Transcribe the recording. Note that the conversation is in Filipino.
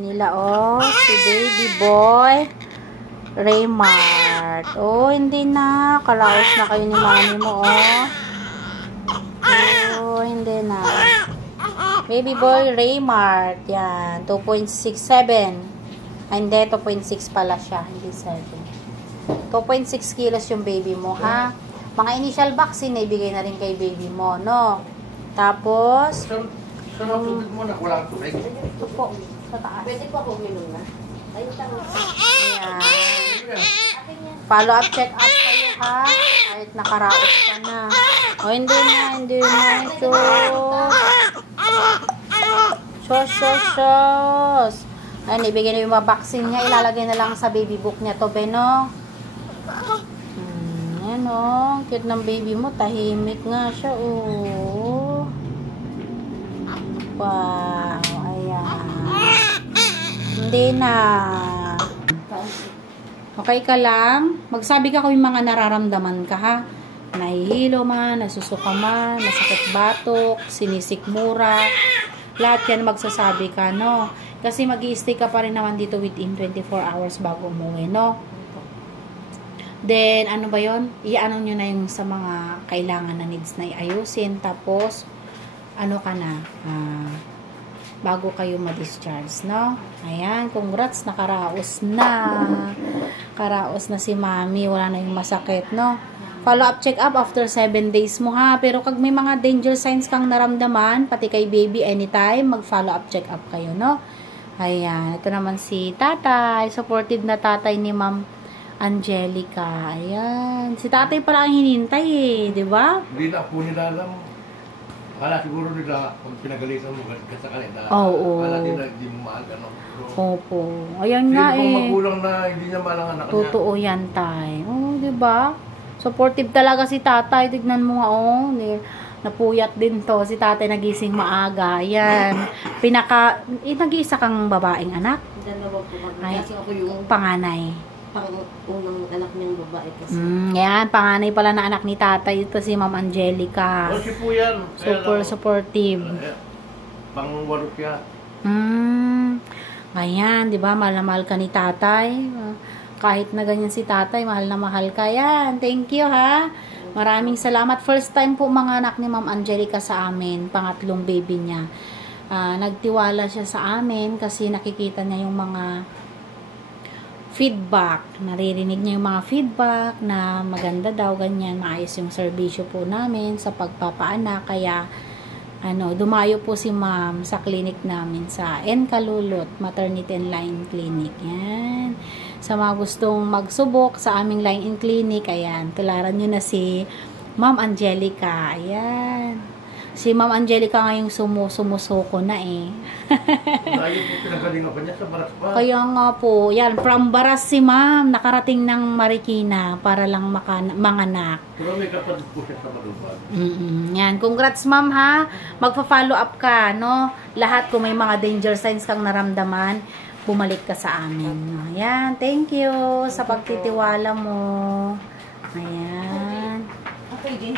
Nila si baby boy Raymart. Hindi na, karaos na kayo ni mami mo. Hindi na, baby boy Raymart. Yan, 2.67. Hindi, 2.6 pala siya, hindi 7. 2.6 kilos yung baby mo, ha. Mga initial vaccine na ibigay na rin kay baby mo, no. Tapos saan ang tubig mo na walang tubig? ito po sa taas. Pwede po akong minum na. Ayun lang. Ayan. Follow up, check up kayo, ha. Kahit nakaraos ka na. Hindi na. Sos. Ayun, ibigay na yung mga vaccine niya. Ilalagay na lang sa baby book niya to, Beno. Ayan, cute ng baby mo. Tahimik nga siya, Wow. Ayan. Hindi na. Okay ka lang? Magsabi ka kung yung mga nararamdaman ka, ha? Nahihilo man, nasusuka man, masakit batok, sinisikmura. Lahat yan magsasabi ka, no? Kasi mag-i-stay ka pa rin naman dito within 24 hours bago umuwi, no? Then, ano ba yun? I-ano nyo na yung sa mga kailangan na needs na iayusin. Tapos, ano ka na? Bago kayo ma-discharge, no? Ayan, congrats, nakaraos na. Karaos na si mami, wala na yung masakit, no? Follow up, check up after 7 days mo, ha? Pero kag may mga danger signs kang naramdaman, pati kay baby, anytime, mag-follow up, check up kayo, no? Ayan, ito naman si tatay, supported na tatay ni Ma'am Angelica. Ayan, si tatay pala ang hinintay, di ba? Hindi na po nila alam. Kala siguro nila, kung pinagalitan mo sa kanila, kala nila hindi mo mahal ka, no? Opo. Ayan nga, Hindi magulang na hindi niya mahal ang anak niya. Totoo yan, tay. Di ba? Supportive talaga si tatay. Tignan mo nga, napuyat din to. Si tatay nagising maaga. Yan. Nag-iisa kang babaeng anak? Dalawa po. Kasi ako yung panganay. Unang anak niyang babae kasi. Yan, panganay pala na anak ni tatay. Ito si Ma'am Angelica. Siya po yan. Super supportive. Pang-walot siya. Ayan, di ba? Mahal na mahal ka ni tatay. Kahit na ganyan si tatay, mahal na mahal ka. Yan, thank you, ha. Maraming salamat. First time po mga anak ni Ma'am Angelica sa amin. Pangatlong baby niya. Nagtiwala siya sa amin kasi nakikita niya yung mga feedback. Naririnig niya yung mga feedback na maganda daw, ganyan. Maayos yung serbisyo po namin sa pagpapaanak. Kaya, dumayo po si ma'am sa clinic namin sa Enkalulot Maternity and Line Clinic. Yan. Sa mga gustong magsubok sa aming line in clinic, ayan, tularan nyo na si Ma'am Angelica. Ayan. Si Ma'am Angelica ngayong sumusuko na Dahil po pinagalingan pa niya sa Baras pa. Kaya nga po, yan, from Baras si Ma'am, nakarating ng Marikina para lang manganak. Pero may kapatid po siya sa Malubag. Yan, congrats Ma'am, ha. Magpa-follow up ka, no? Lahat kung may mga danger signs kang naramdaman, bumalik ka sa amin. Ayan, thank you sa pagtitiwala mo. Ayan. Okay din.